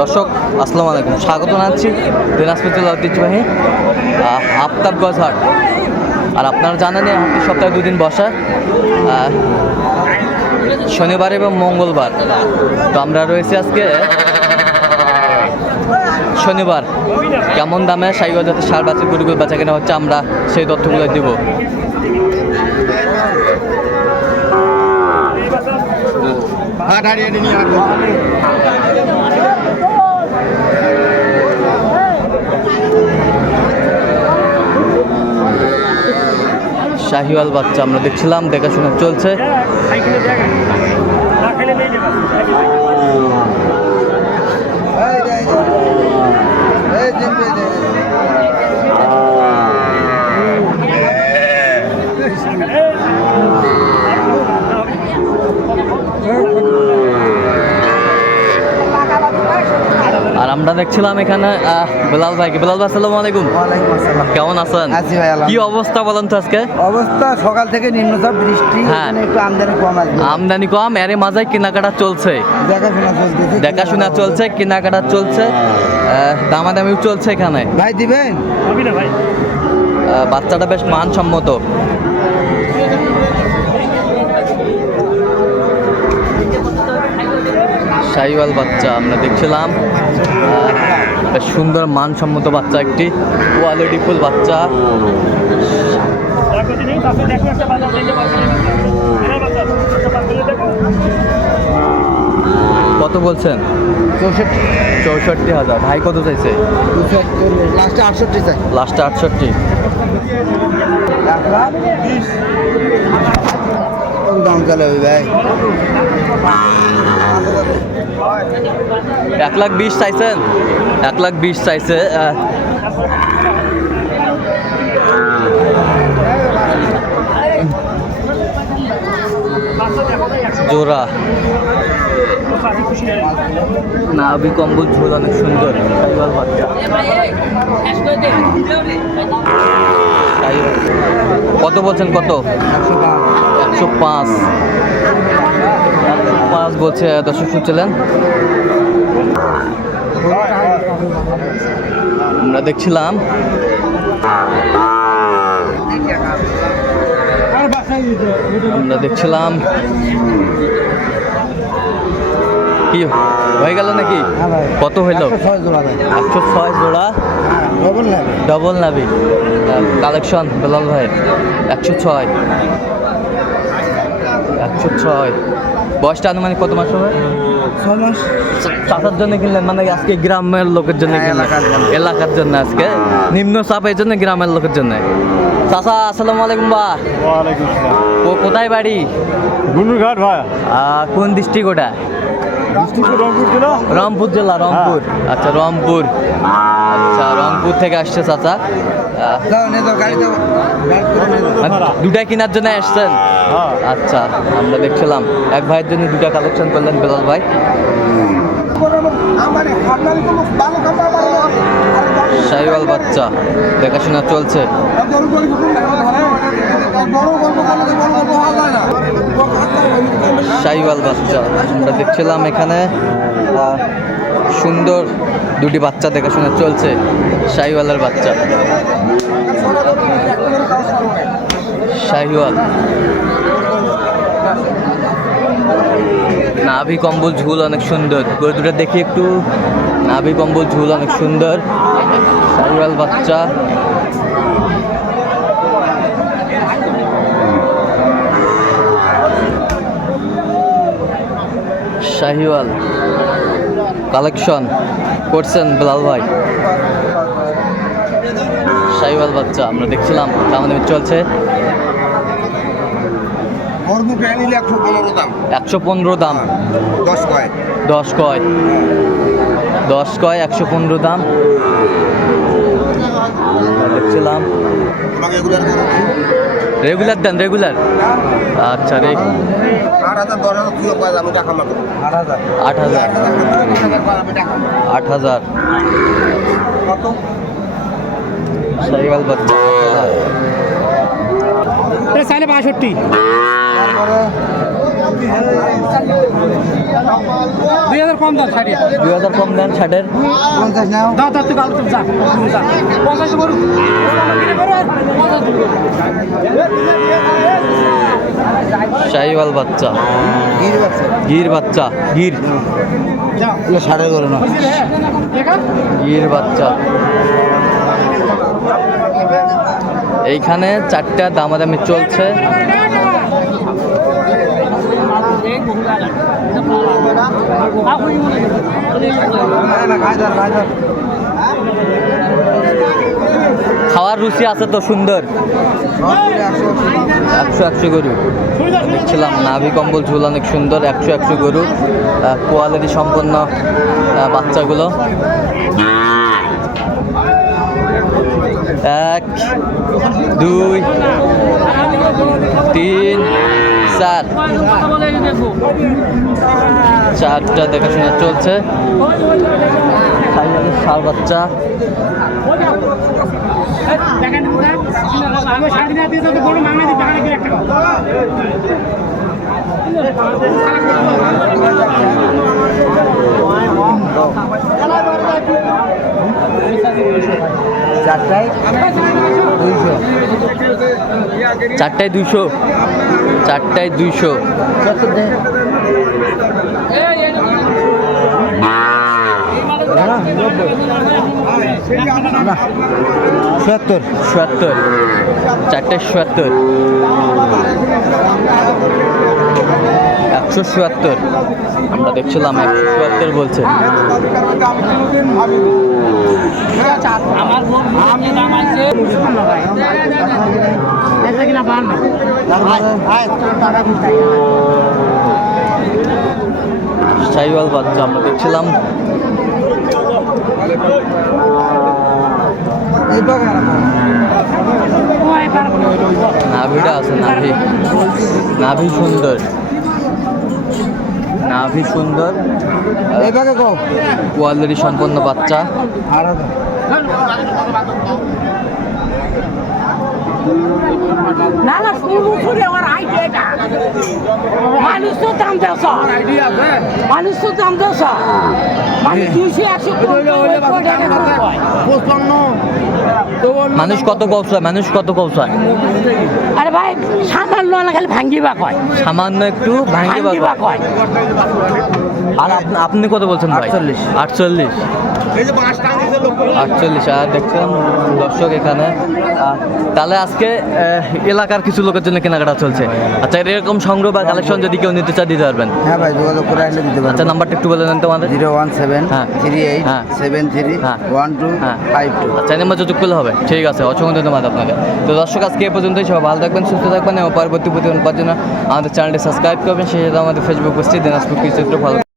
দর্শক, আসসালামু আলাইকুম। স্বাগত জানাচ্ছি দিনাজপুর জেলা ঐতিহ্যবাহী আফতাবগঞ্জ হাট আর আপনারা জানেন এই সপ্তাহে দুদিন বসা শনিবার এবং মঙ্গলবার। তো আমরা রয়েছি আজকে শনিবার। কেমন দামে সাইবাজাতে যাতে সার বাচ্চা গরুগুলো বেচা কেনা হচ্ছে, আমরা সেই তথ্যগুলো দিব। হ্যাঁ দাঁড়িয়ে নিয়ে শাহিওয়াল বাচ্চা আমরা দেখছিলাম দেখাশোনা চলছে। আমরা দেখছিলাম এখানে বেলাল ভাইকে। বেলাল ভাই আসসালামু আলাইকুম। কেমন আছেন? ভাই। কি অবস্থা বলেন তো আজকে? অবস্থা সকাল থেকে নিম্নচাপ বৃষ্টি হ্যাঁ। একটু আমদানি কম আমদানি কম এর মাঝে কেনাকাটা চলছে। দেখাশোনা চলছে কেনাকাটা চলছে। দামাদামিও চলছে এখানে। ভাই দিবেন? বাচ্চাটা বেশ মানসম্মত। সাইওয়াল বাচ্চা আমরা দেখছিলাম। সুন্দর মানসম্মত বাচ্চা একটি। কোয়ালিটি ফুল বাচ্চা। কত বলছেন? চৌষট্টি চৌষট্টি হাজার। ভাই কত চাইছে? লাস্টে আটষট্টি চাই। লাস্টে আটষট্টি। দাম ভাই। এক লাখ বিশ চাইছেন? এক লাখ বিশ চাইছে জোড়া। নাভি কম্বল ঝোল অনেক সুন্দর। কত বলছেন কত? একশো পাঁচ। পাঁচ বলছে, দর্শক শুনছিলেন। আমরা দেখছিলাম। আমরা দেখছিলাম। কি, হয়ে গেল নাকি? কত হইল? একশো ছয় জোড়া। ডবল নাবি কালেকশন বেলাল ভাই, একশো ছয়। একশো ছয়। বয়সটা আনুমানিক কত মাস হবে? ছয় মাস। চাষার জন্য কিনলেন? মানে আজকে গ্রামের লোকের জন্য হ্যাঁ, এলাকার জন্য। আজকে। নিম্ন চাপ এই জন্য গ্রামের লোকের জন্য। চাষা আসসালামু আলাইকুম বা। ও কোথায় বাড়ি? গুনুরঘাট ভাই। কোন ডিস্ট্রিক্ট ওটা? রংপুর জেলা রংপুর। জেলা রংপুর আচ্ছা রংপুর। আচ্ছা রংপুর থেকে আসছে চাচা। দুটাই কেনার জন্য আসছেন? হ্যাঁ। আচ্ছা আমরা দেখছিলাম। এক ভাইয়ের জন্য দুটা কালেকশন করলেন বেলাল ভাই। সাইওয়াল বাচ্চা দেখাশোনা চলছে। সাইওয়াল বাচ্চা আমরা দেখছিলাম এখানে সুন্দর দুটি বাচ্চা দেখাশোনা চলছে সাইওয়ালের বাচ্চা। শাহিওয়াল। নাভি কম্বল ঝুল অনেক সুন্দর। গরু দুটো দেখি একটু। নাভি কম্বল ঝুল অনেক সুন্দর। শাহিওয়াল বাচ্চা। শাহিওয়াল কালেকশন করছেন বেলাল ভাই। শাহিওয়াল বাচ্চা, আমরা দেখছিলাম আমাদের চলছে। একশো পনেরো দাম। দশ কয়। দশ কয় দশ কয় একশো পনেরো দাম। দেখছিলাম। রেগুলার দেন রেগুলার আচ্ছা রে আট হাজার আট হাজার। সাইকেল বাচ্চা চাইলে বাষট্টি। তারপরে দুই হাজার কম দাম ষাট দুই হাজার কম দেন ষাটের শাহিওয়াল বাচ্চা। গির বাচ্চা। গির বাচ্চা গির। সাড়ে করো না গির বাচ্চা। এইখানে চারটা দামাদামি চলছে। খাওয়ার রুচি আছে তো সুন্দর। একশো একশো গরু। দেখছিলাম, নাভি কম্বল ঝুল অনেক সুন্দর, একশো একশো গরু। কোয়ালিটি সম্পন্ন বাচ্চাগুলো। এক, দুই, তিন চার চারটা দেখাশোনা চলছে। ষাঁড় বাচ্চা। চারটায়। দুইশো চারটায় দুইশো। চারটায় দুইশো। সত্তর। চুয়াত্তর চারটায় চুয়াত্তর একশো চুয়াত্তর। আমরা দেখছিলাম একশো চুয়াত্তর বলছে। সাইওয়াল বাচ্চা, আমরা দেখছিলাম। নাভিটা আছে, নাভি। নাভি সুন্দর। নাভি সুন্দর। কোয়ালিটি সম্পন্ন বাচ্চা। না না আমার আইডিয়া এটা। মানুষ তো দাম দেশ মানুষ তো দাম দেশ মানে দুইশো একশো মানুষ কত কৌশায় মানুষ কত কৌশায় আরে ভাই সামান্য না খালি ভাঙ্গিবা কয়। সামান্য একটু ভাঙে ভাঙ্গিবা কয়। আর আপনি কত বলছেন ভাই? আটচল্লিশ। আটচল্লিশ। আটচল্লিশ আর দেখছেন দর্শক এখানে। তাহলে আজকে এলাকার কিছু লোকের জন্য কেনাকাটা চলছে। আচ্ছা এরকম সংগ্রহ বা কালেকশন যদি কেউ নিতে চায় দিতে পারবেন? হ্যাঁ ভাই যোগাযোগ করে আসলে দিতে আচ্ছা নাম্বারটা একটু বলে দেন তোমাদের জিরো ওয়ান সেভেন হ্যাঁ। থ্রি এইট হ্যাঁ। সেভেন থ্রি হ্যাঁ। One two. Five two. আচ্ছা নাম্বার যোগাযোগ করলে হবে। ঠিক আছে অসংখ্য ধন্যবাদ আপনাকে। তো দর্শক আজকে এ পর্যন্তই। সবাই ভালো থাকবেন সুস্থ থাকবেন এবং পরবর্তী প্রতিদিন পাওয়ার জন্য আমাদের চ্যানেলটি সাবস্ক্রাইব করবেন। সেই সাথে আমাদের ফেসবুক পেজটি দিনাজপুর কৃষি চিত্র ভালো